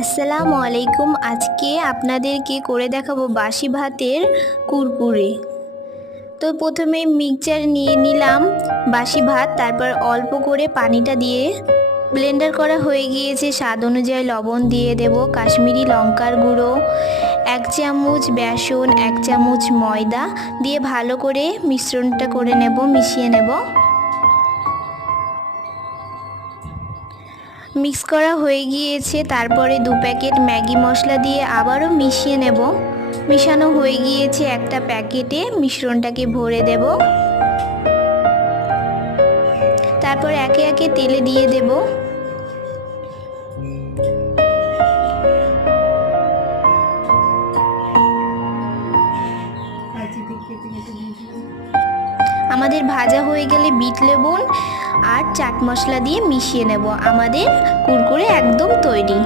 আসসালামু আলাইকুম। আজকে আপনাদেরকে করে দেখাবো বাসি ভাতের কুরকুরে। তো প্রথমে মিক্সচার নিয়ে নিলাম বাসি ভাত, তারপর অল্প করে পানিটা দিয়ে ব্লেন্ডার করা হয়ে গিয়েছে। স্বাদ অনুযায়ী লবণ দিয়ে দেব, কাশ্মীরি লঙ্কার গুঁড়ো, 1 চামচ বেসন, 1 চামচ ময়দা দিয়ে ভালো করে মিশ্রণটা করে নেব, মিশিয়ে নেব। মিক্স করা হয়ে গিয়েছে, তারপরে 2 প্যাকেট ম্যাগি মশলা দিয়ে আবারও মিশিয়ে নেব। মিশানো হয়ে গিয়েছে, একটা প্যাকেটে মিশ্রণটাকে ভরে দেব। তারপর একে একে তেলে দিয়ে দেব। আমাদের ভাজা হয়ে গেলে বিট লবণ আর চাট মশলা দিয়ে মিশিয়ে নেব। আমাদের কুরকুরে একদম তৈরি।